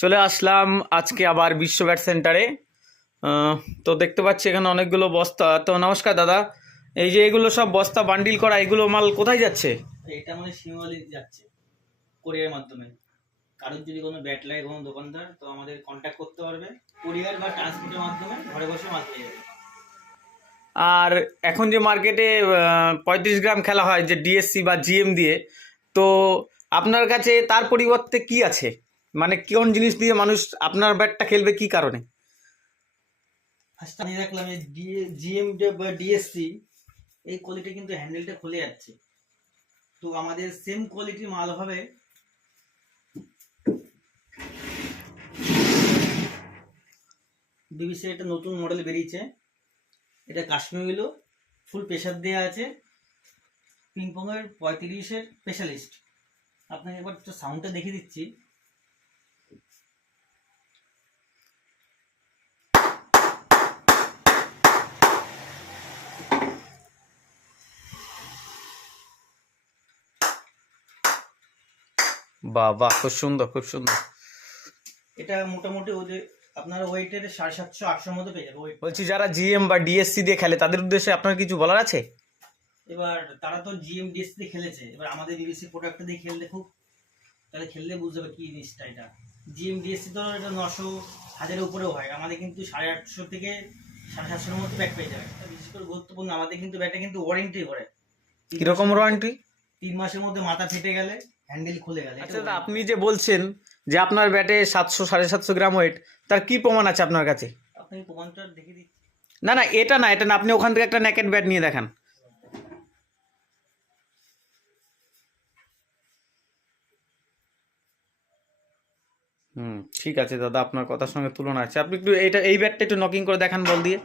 চলে আসলাম আজকে আবার বিশ্ব ব্যাট সেন্টারে। তো দেখতে পাচ্ছি এখানে অনেকগুলো বস্তা। তো নমস্কার দাদা, এই যে এগুলো সব বস্তা বান্ডিল করা, এগুলো মাল কোথায় যাচ্ছে? এটা আমাদের শিমুয়ালি যাচ্ছে কোরিয়ার মাধ্যমে। কারোর যদি কোনো ব্যাট লাগে কোনো দোকানদার, তো আমাদের কন্ট্যাক্ট করতে পারবে। কোরিয়ার বা ট্রান্সপোর্টের মাধ্যমে ঘরে বসে মাল পেয়ে যাবে। আর এখন যে মার্কেটে 35 গ্রাম খেলা হয় যে ডিএসসি বা জিএম দিয়ে, তো আপনার কাছে তার পরিবর্তে কি আছে? মানে কোন জিনিস দিয়ে মানুষ আপনার ব্যাটটা খেলবে, কি কারণে? ফার্স্ট আমি দেখলাম যে জিএম বা ডিএসসি এই কোয়ালিটি কিন্তু হ্যান্ডেলটা খুলে যাচ্ছে। তো আমাদের সেম কোয়ালিটির মাল হবে বিবিসি। একটা নতুন মডেল বেরিয়েছে, এটা কাশ্মীর ফুল প্রেশার দেওয়া আছে, পিংপংয়ের 35-এর স্পেশালিস্ট। আপনাকে একবার একটু সাউন্ডটা দেখিয়ে দিচ্ছি। বাহ বাহ, খুব সুন্দর খুব সুন্দর। এটা মোটামুটি ওদের আপনার ওয়েটের 750-800 মতো পেয়ে যাবে ওয়েট। বলছি, যারা জিএম বা ডিএসসি দিয়ে খেলে তাদের উদ্দেশ্যে আপনার কিছু বলার আছে? এবার তারা তো জিএম ডিএসসি দিয়ে খেলেছে, এবার আমাদের বিবিসি প্রোডাক্টটা দিয়ে খেললে তাহলে খেললে বুঝতে হবে কি জিনিসটা। এটা জিএম ডিএসসি তো এটা 900-1000-এর উপরেও হয়, আমাদের কিন্তু 850 থেকে 750-এর মধ্যে ব্যাট পেয়ে যাবে। বিশেষ করে গুরুত্বপূর্ণ, আমাদের কিন্তু ব্যাটটা কিন্তু ওয়ারেন্টি করে। কিরকম ওয়ারেন্টি? 3 মাসের মধ্যে মাথা ফেটে গেলে, হ্যান্ডেল খুলে গেলে। আচ্ছা দাদা, আপনি যে বলছেন যে আপনার ব্যাটে 700-750 গ্রাম ওয়েট, তার কি প্রমাণ আছে আপনার কাছে? আপনাকে প্রমাণটা দেখিয়ে দিচ্ছি। না না, এটা না, এটা না, আপনি ওখান থেকে একটা নেকেট ব্যাট নিয়ে দেখান। ঠিক আছে দাদা, আপনার কথার সঙ্গে তুলনা আছে। আপনি একটু এই ব্যাটটা একটু নকিং করে দেখান বল দিয়ে।